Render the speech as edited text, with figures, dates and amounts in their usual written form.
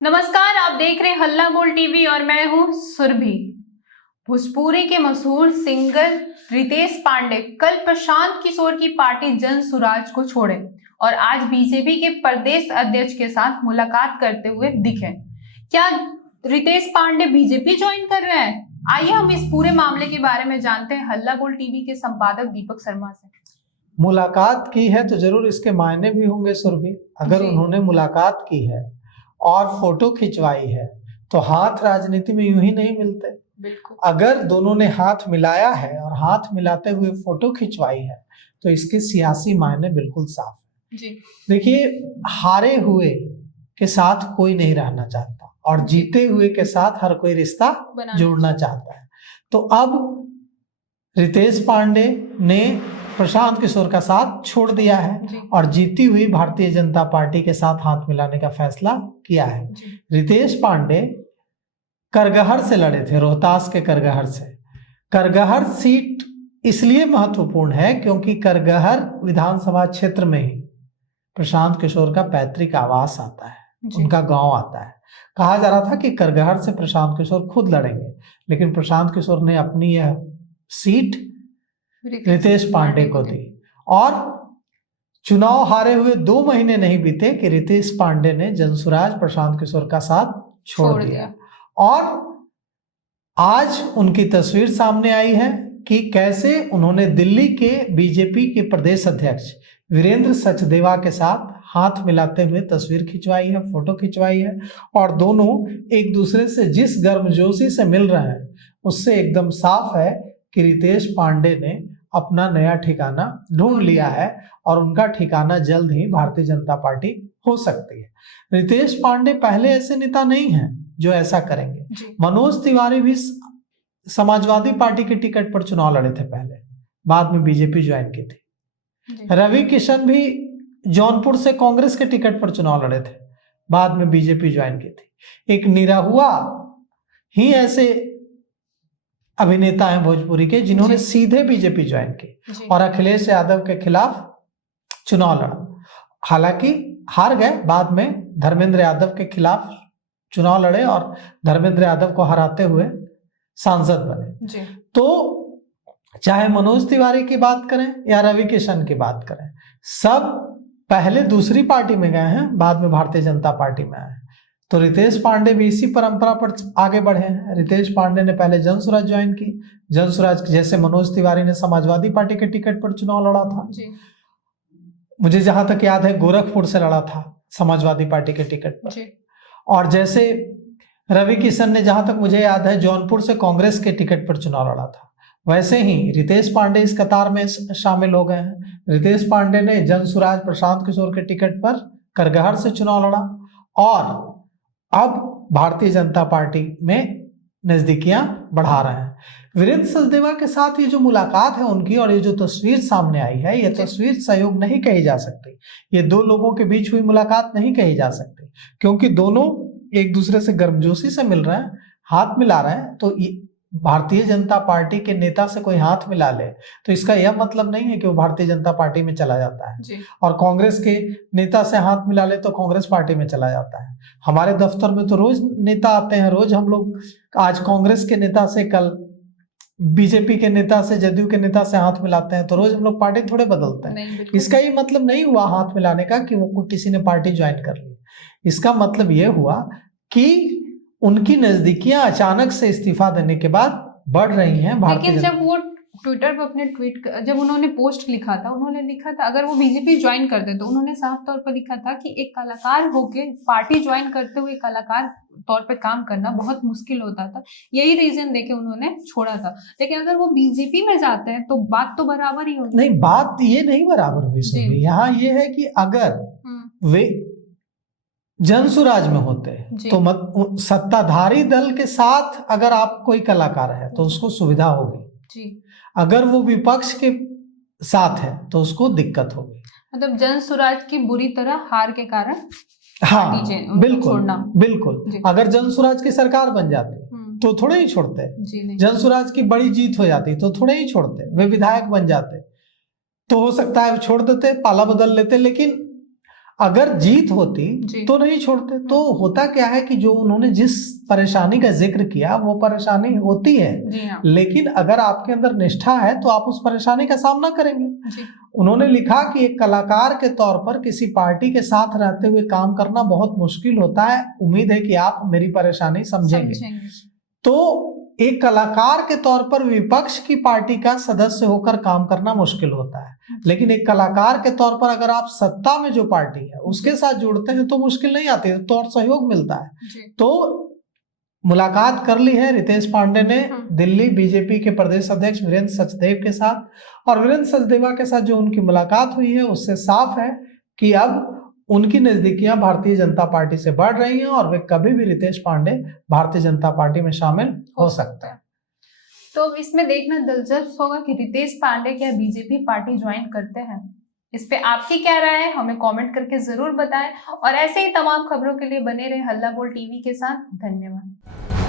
नमस्कार, आप देख रहे हैं हल्ला बोल टीवी और मैं हूं सुरभि। भोजपुरी के मशहूर सिंगर रितेश पांडे कल प्रशांत किशोर की पार्टी जन सुराज को छोड़े और आज बीजेपी के प्रदेश अध्यक्ष के साथ मुलाकात करते हुए दिखे। क्या रितेश पांडे बीजेपी ज्वाइन कर रहे हैं? आइए हम इस पूरे मामले के बारे में जानते हैं हल्ला बोल टीवी के संपादक दीपक शर्मा से। मुलाकात की है तो जरूर इसके मायने भी होंगे सुरभि। अगर उन्होंने मुलाकात की है और फोटो खिंचवाई है तो हाथ राजनीति में यूं ही नहीं मिलते। बिल्कुल। अगर दोनों ने हाथ मिलाया है और हाथ मिलाते हुए फोटो खिंचवाई है तो इसके सियासी मायने बिल्कुल साफ है। जी देखिए, हारे हुए के साथ कोई नहीं रहना चाहता और जीते हुए के साथ हर कोई रिश्ता जोड़ना चाहता है। तो अब रितेश पांडे ने प्रशांत किशोर का साथ छोड़ दिया है और जीती हुई भारतीय जनता पार्टी के साथ हाथ मिलाने का फैसला किया है। रितेश पांडे करगहर से लड़े थे, रोहतास के करगहर से। करगहर सीट इसलिए महत्वपूर्ण है क्योंकि करगहर विधानसभा क्षेत्र में ही प्रशांत किशोर का पैतृक आवास आता है, उनका गांव आता है। कहा जा रहा था कि करगहर से प्रशांत किशोर खुद लड़ेंगे, लेकिन प्रशांत किशोर ने अपनी यह सीट रितेश पांडे को दी और चुनाव हारे हुए 2 महीने नहीं बीते कि रितेश पांडे ने जनसुराज प्रशांत किशोर का साथ छोड़ दिया। और आज उनकी तस्वीर सामने आई है कि कैसे उन्होंने दिल्ली के बीजेपी के प्रदेश अध्यक्ष वीरेंद्र सचदेवा के साथ हाथ मिलाते हुए तस्वीर खिंचवाई है, फोटो खिंचवाई है और दोनों एक दूसरे से जिस गर्मजोशी से मिल रहे हैं उससे एकदम साफ है कि रितेश पांडे ने अपना नया ठिकाना ढूंढ लिया है और उनका ठिकाना जल्द ही भारतीय जनता पार्टी हो सकती है। रितेश पांडे पहले ऐसे नेता नहीं हैं जो ऐसा करेंगे। मनोज तिवारी भी समाजवादी पार्टी के टिकट पर चुनाव लड़े थे पहले, बाद में बीजेपी ज्वाइन की थी। रवि किशन भी जौनपुर से कांग्रेस के टिकट पर चुनाव लड़े थे, बाद में बीजेपी ज्वाइन की थी। एक निरहुआ ही ऐसे अभिनेता हैं भोजपुरी के जिन्होंने सीधे बीजेपी ज्वाइन की और अखिलेश यादव के खिलाफ चुनाव लड़ा। हालांकि हार गए, बाद में धर्मेंद्र यादव के खिलाफ चुनाव लड़े और धर्मेंद्र यादव को हराते हुए सांसद बने। तो चाहे मनोज तिवारी की बात करें या रवि किशन की बात करें, सब पहले दूसरी पार्टी में गए हैं, बाद में भारतीय जनता पार्टी में आए। तो रितेश पांडे भी इसी परंपरा पर आगे बढ़े हैं। रितेश पांडे ने पहले जनसुराज ज्वाइन की, जनसुराज जैसे मनोज तिवारी ने समाजवादी पार्टी के टिकट पर चुनाव लड़ा था। मुझे जहां तक याद है गोरखपुर से लड़ा था समाजवादी पार्टी के टिकट पर। और जैसे रवि किशन ने जहां तक मुझे याद है जौनपुर से कांग्रेस के टिकट पर चुनाव लड़ा था, वैसे ही रितेश पांडे इस कतार में शामिल हो गए हैं। रितेश पांडे ने जनसुराज प्रशांत किशोर के टिकट पर करगहर से चुनाव लड़ा और अब भारतीय जनता पार्टी में नजदीकियां बढ़ा रहे हैं। वीरेंद्र सचदेवा के साथ ये जो मुलाकात है उनकी और ये जो तस्वीर सामने आई है, ये तस्वीर सहयोग नहीं कही जा सकती। ये 2 लोगों के बीच हुई मुलाकात नहीं कही जा सकती क्योंकि दोनों एक दूसरे से गर्मजोशी से मिल रहे हैं, हाथ मिला रहे हैं। तो भारतीय जनता पार्टी के नेता से कोई हाथ मिला ले तो इसका यह मतलब नहीं है कि वो भारतीय जनता पार्टी में चला जाता है और कांग्रेस के नेता से हाथ मिला ले तो कांग्रेस पार्टी में चला जाता है। हमारे दफ्तर में तो रोज नेता आते हैं, रोज हम लोग आज कांग्रेस के नेता से, कल बीजेपी के नेता से, जदयू के नेता से हाथ मिलाते हैं, तो रोज हम लोग पार्टी थोड़े बदलते हैं। इसका ये मतलब नहीं हुआ हाथ मिलाने का कि वो किसी ने पार्टी ज्वाइन कर ली। इसका मतलब ये हुआ कि उनकी नजदीकियां अचानक से इस्तीफा देने के बाद बढ़ रही हैं। लेकिन जब वो ट्विटर पर अपने जब उन्होंने पोस्ट लिखा था, उन्होंने लिखा था अगर वो बीजेपी ज्वाइन करते तो उन्होंने साफ तौर पर लिखा था कि एक कलाकार होके पार्टी ज्वाइन करते हुए कलाकार तौर पे काम करना बहुत मुश्किल होता था। यही रीजन देके उन्होंने छोड़ा था। लेकिन अगर वो बीजेपी में जाते हैं तो बात तो बराबर ही होती। नहीं, बात ये नहीं बराबर हुई। यहाँ ये है कि अगर वे जनसुराज में होते तो सत्ताधारी दल के साथ अगर आप कोई कलाकार है तो उसको सुविधा होगी, अगर वो विपक्ष के साथ है तो उसको दिक्कत होगी। मतलब जनसुराज की बुरी तरह हार के कारण हाँ बिल्कुल। अगर जनसुराज की सरकार बन जाती तो थोड़े ही छोड़ते, जनसुराज की बड़ी जीत हो जाती तो थोड़े ही छोड़ते, वे विधायक बन जाते तो हो सकता है छोड़ देते, पाला बदल लेते। लेकिन अगर जीत होती जी। तो नहीं छोड़ते। तो होता क्या है कि जो उन्होंने जिस परेशानी का जिक्र किया वो परेशानी होती है, जी हाँ। लेकिन अगर आपके अंदर निष्ठा है तो आप उस परेशानी का सामना करेंगे। जी। उन्होंने लिखा कि एक कलाकार के तौर पर किसी पार्टी के साथ रहते हुए काम करना बहुत मुश्किल होता है, उम्मीद है कि आप मेरी परेशानी समझेंगे। तो एक कलाकार के तौर पर विपक्ष की पार्टी का सदस्य होकर काम करना मुश्किल होता है, लेकिन एक कलाकार के तौर पर अगर आप सत्ता में जो पार्टी है उसके साथ जुड़ते हैं तो मुश्किल नहीं आती, तो और सहयोग मिलता है। तो मुलाकात कर ली है रितेश पांडे ने दिल्ली बीजेपी के प्रदेश अध्यक्ष वीरेंद्र सचदेव के साथ, और वीरेंद्र सचदेवा के साथ जो उनकी मुलाकात हुई है उससे साफ है कि अब उनकी नजदीकियां भारतीय जनता पार्टी से बढ़ रही हैं और वे कभी भी रितेश पांडे भारतीय जनता पार्टी में शामिल हो सकते हैं। तो इसमें देखना दिलचस्प होगा कि रितेश पांडे क्या बीजेपी पार्टी ज्वाइन करते हैं। इस पे आपकी क्या राय है, हमें कमेंट करके जरूर बताएं, और ऐसे ही तमाम खबरों के लिए बने रहे हल्ला बोल टीवी के साथ। धन्यवाद।